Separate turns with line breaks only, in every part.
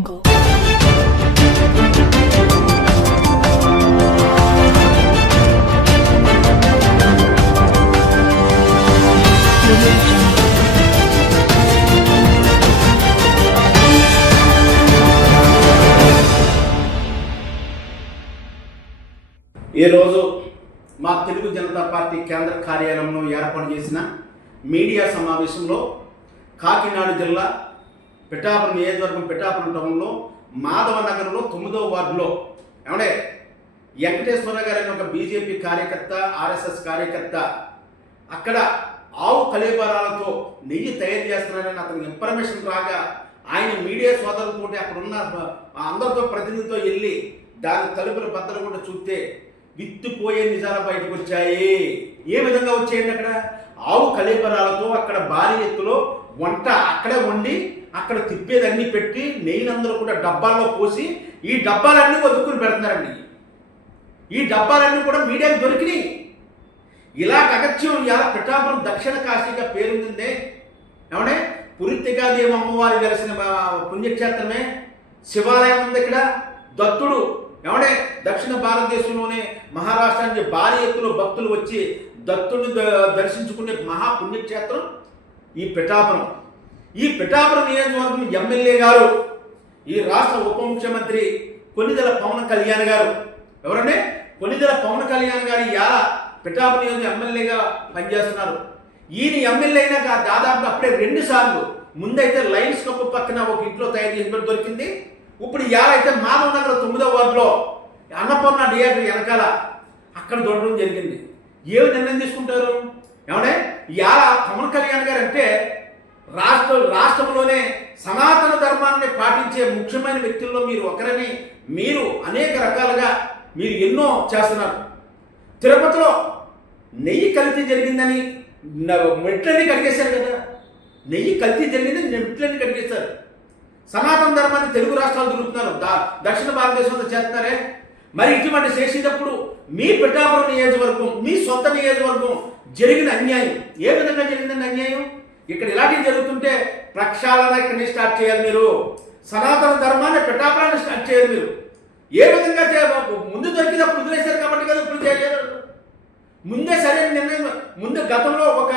jungle.
ఈరోజు మా Telugu Janata party కేంద్ర కార్యాలయంలో ఏర్పాటు చేసిన మీడియా సమావేశంలో కాకినాడ జిల్లా పిఠాపురం నియోజకవర్గం పిఠాపురం టౌన్లో మాధవ నగర్లో తొమ్మిదో వార్డులో. ఏమండే? వెంకటేశ్వర గారు అనే ఒక బీజేపీ కార్యకర్త ఆర్ఎస్ఎస్ కార్యకర్త అక్కడ ఆవు కలేబరాలతో నెయ్యి తయారు చేస్తున్నారని అతనికి ఇన్ఫర్మేషన్ రాగా ఆయన మీడియా సోదరులతో అక్కడ ఉన్న అందరితో ప్రతినిధితో వెళ్ళి దాని తలుపుల బద్దలు కూడా చూస్తే విత్తుపోయే నిజాలు బయటకు వచ్చాయి. ఏ విధంగా వచ్చాయండి అక్కడ? ఆవు కలేబరాలతో అక్కడ భారీ ఎత్తులో వంట అక్కడే వండి అక్కడ తిప్పేదన్నీ పెట్టి నెయ్యినందరూ కూడా డబ్బాల్లో పోసి ఈ డబ్బాలన్నీ వదుకుని పెడుతున్నారండి. ఈ డబ్బాలన్నీ కూడా మీడియాకి దొరికినాయి. ఇలా అగత్యం ఇలా పిఠాపురం దక్షిణ కాశీగా పేరుందిందే. ఏమంటే పురితిగాదేవి అమ్మవారి వెలసిన పుణ్యక్షేత్రమే. శివాలయం ఉంది ఇక్కడ. దత్తుడు ఏమంటే దక్షిణ భారతదేశంలోనే మహారాష్ట్ర నుంచి భారీ ఎత్తులో భక్తులు వచ్చి దత్తుడిని ద- దర్శించుకునే మహా పుణ్యక్షేత్రం ఈ పిఠాపురం. ఈ పిఠాపురం నియోజకవర్గం ఎమ్మెల్యే గారు ఈ రాష్ట్ర ఉప ముఖ్యమంత్రి కొన్నిదెల పవన్ కళ్యాణ్ గారు. ఎవరంటే కొన్నిదెల పవన్ కళ్యాణ్ గారు ఇవాళ పిఠాపురం నియోజక ఎమ్మెల్యేగా పనిచేస్తున్నారు. ఈయన ఎమ్మెల్యే అయినాక దాదాపు అప్పుడే రెండు సార్లు ముందైతే లైన్స్ కప్పు పక్కన ఒక ఇంట్లో తయారు చేసినట్టు దొరికింది. ఇప్పుడు ఇవాళ అయితే మాధవ్ నగర్ తొమ్మిదో వార్డులో అన్నపూర్ణ థియేటర్ వెనకాల అక్కడ దొరకడం జరిగింది. ఏ నిర్ణయం తీసుకుంటారు? ఏమంటే ఇవాళ పవన్ కళ్యాణ్ గారు అంటే రాష్ట్ర రాష్ట్రంలోనే సనాతన ధర్మాన్ని పాటించే ముఖ్యమైన వ్యక్తుల్లో మీరు ఒకరని మీరు అనేక రకాలుగా మీరు ఎన్నో చేస్తున్నారు. తిరుపతిలో నెయ్యి కల్తీ జరిగిందని న- మెట్లన్నీ కడిగేశారు కదా. నెయ్యి కల్తీ జరిగిందని మెట్లన్నీ కడిగేశారు. సనాతన ధర్మాన్ని తెలుగు రాష్ట్రాలు తిరుగుతున్నారు. దా- దక్షిణ భారతదేశంలో చేస్తున్నారే. మరి ఇటువంటి చేసేటప్పుడు మీ పిఠాపురం నియోజకవర్గం మీ సొంత నియోజకవర్గం జరిగిన అన్యాయం. ఏ విధంగా జరిగిందండి అన్యాయం? ఇక్కడ ఇలాంటివి జరుగుతుంటే ప్రక్షాళన ఇక్కడి నుంచి స్టార్ట్ చేయాలి మీరు? సనాతన ధర్మాన్ని పిఠాపురాన్ని స్టార్ట్ చేయాలి మీరు. ఏ విధంగా ముందు దొరికినప్పుడు వదిలేశారు కాబట్టి కదా ఇప్పుడు చేయలేదు. ముందే సరైన నిర్ణయం ముందు గతంలో ఒక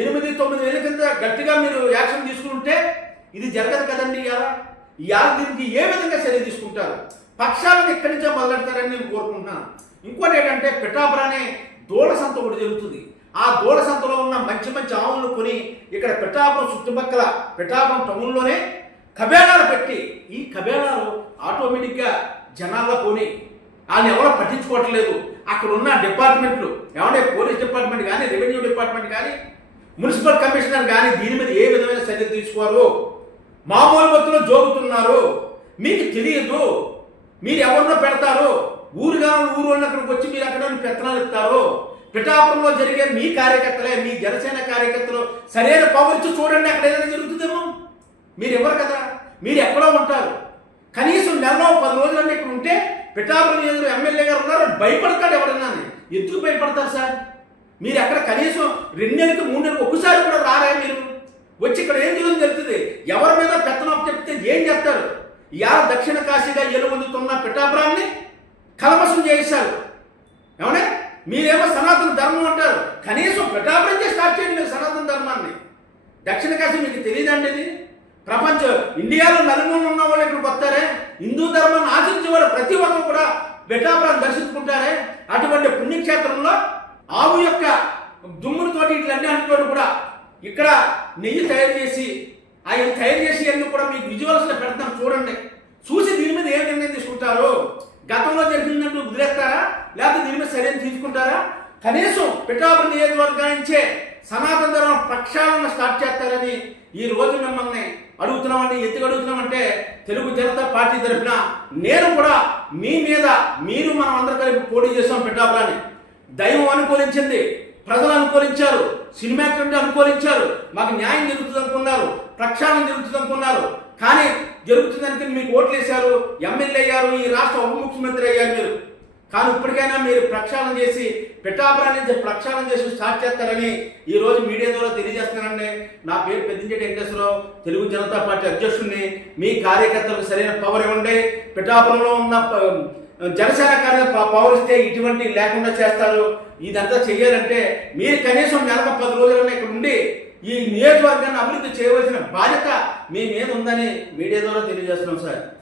ఎనిమిది తొమ్మిది నెలల కింద గట్టిగా మీరు యాక్షన్ తీసుకుంటే ఇది జరగదు కదండి ఇలా ఇవాళ దీనికి ఏ విధంగా చర్య తీసుకుంటారు? పక్షాలను ఇక్కడి నుంచే మొదలెడతారని నేను కోరుకుంటున్నాను. ఇంకోటి ఏంటంటే పిఠాపురానే దూడ సంత ఒకటి జరుగుతుంది. ఆ దూడ సంతలో ఉన్న మంచి మంచి ఆవులను కొని ఇక్కడ పిఠాపురం చుట్టుపక్కల పిఠాపురం టౌన్లోనే కబేళాలు పెట్టి ఈ కబేళాలు ఆటోమేటిక్గా జనాల్లో కొని వాళ్ళని ఎవరో పట్టించుకోవట్లేదు అక్కడ ఉన్న డిపార్ట్మెంట్లు ఏమంటే పోలీస్ డిపార్ట్మెంట్ కానీ రెవెన్యూ డిపార్ట్మెంట్ కానీ మున్సిపల్ కమిషనర్ కానీ దీని మీద ఏ విధమైన చర్యలు తీసుకోరు? మామూలు భక్తులు జోగుతున్నారు. మీకు తెలియదు. మీరు ఎవరినో పెడతారు. ఊరుగా ఊరు వాళ్ళు అక్కడికి వచ్చి మీరు అక్కడ పెత్తనాలు ఇస్తారు? పిఠాపురంలో జరిగే మీ కార్యకర్తలే మీ జనసేన కార్యకర్తలు సరైన పవర్ చూడండి అక్కడ ఏదైనా జరుగుతుందేమో. మీరు ఎవరు కదా? మీరు ఎక్కడో ఉంటారు. కనీసం నెలలో పది రోజులన్నీ ఇక్కడ ఉంటే పిఠాపురం ఎదురు ఎమ్మెల్యే గారు ఉన్నారు భయపడతాడు ఎవడన్నా ఎందుకు భయపడతారు సార్? మీరు అక్కడ కనీసం రెండు నెలలకు మూడు నెలలకు ఒకసారి కూడా రారా మీరు. వచ్చి ఇక్కడ ఏం జరుగుతుంది తెలుస్తుంది? ఎవరి మీద పెత్తనం చెప్తే ఏం చేస్తారు? ఇవాళ దక్షిణ కాశీగా ఎలుగొందుతున్న పిఠాపురాన్ని కలమసం చేశారు ఏమన్నా మీరేమో సనాతన ధర్మం అంటారు. కనీసం పిఠాపురం స్టార్ట్ చేయండి మీరు సనాతన ధర్మాన్ని. దక్షిణ కాశీ మీకు తెలియదండి ఇది. ప్రపంచం ఇండియాలో నలుగురు ఉన్న వాళ్ళు ఇక్కడికి వస్తారే హిందూ ధర్మాన్ని ఆచరించే వాళ్ళు ప్రతి ఒక్కరు కూడా బెటాపురాన్ని దర్శించుకుంటారే? అటువంటి పుణ్యక్షేత్రంలో ఆవు యొక్క దుమ్ములతోటి ఇట్లన్నీ అంటుకోడు కూడా. ఇక్కడ నెయ్యి తయారు చేసి ఆయన తయారు చేసి అన్ని కూడా మీకు విజువల్స్లో పెడతాం చూడండి. చూసి దీని మీద ఏ నిర్ణయం తీసుకుంటారు? గతంలో జరిగిందంటూ వదిలేస్తారా? లేకపోతే దీని మీద సరైన తీసుకుంటారా? కనీసం పిఠాపురం నియోజకవర్గానించే సనాతన ధర్మం ప్రక్షాళన స్టార్ట్ చేస్తారని ఈ రోజు మిమ్మల్ని అడుగుతున్నామండి ఎందుకు అడుగుతున్నామంటే తెలుగు జనతా పార్టీ తరఫున నేను కూడా మీ మీద మీరు మనం అందరు కలిపి పోటీ చేసాం పిఠాపురాన్ని. దైవం అనుకూలించింది ప్రజలు అనుకూలించారు సినిమా కంటే అనుకూలించారు మాకు న్యాయం జరుగుతుంది అనుకున్నారు ప్రక్షాళన జరుగుతుంది అనుకున్నారు. కానీ జరుగుతుందని మీకు ఓట్లు వేశారు ఎమ్మెల్యే అయ్యారు ఈ రాష్ట్ర ఉప ముఖ్యమంత్రి అయ్యారు మీరు. కానీ ఇప్పటికైనా మీరు ప్రక్షాళన చేసి పిఠాపురం నుంచి ప్రక్షాళన చేసి స్టార్ట్ చేస్తారని ఈ రోజు మీడియా ద్వారా తెలియజేస్తున్నానండి. నా పేరు పెద్దించేటి వెంకటేశ్వరరావు. తెలుగు జనతా పార్టీ అధ్యక్షుడిని. మీ కార్యకర్తలకు సరైన పవర్ ఇవ్వండి. పిఠాపురంలో ఉన్న ప- జనసేన కార్యకర్త పవర్ ఇస్తే ఇటువంటి లేకుండా చేస్తారు. ఇదంతా చేయాలంటే మీరు కనీసం నెలకు పది రోజులన్నా ఇక్కడ ఉండి ఈ నియోజకవర్గాన్ని అభివృద్ధి చేయవలసిన బాధ్యత మీ మీద ఉందని మీడియా ద్వారా తెలియజేస్తున్నాం సార్.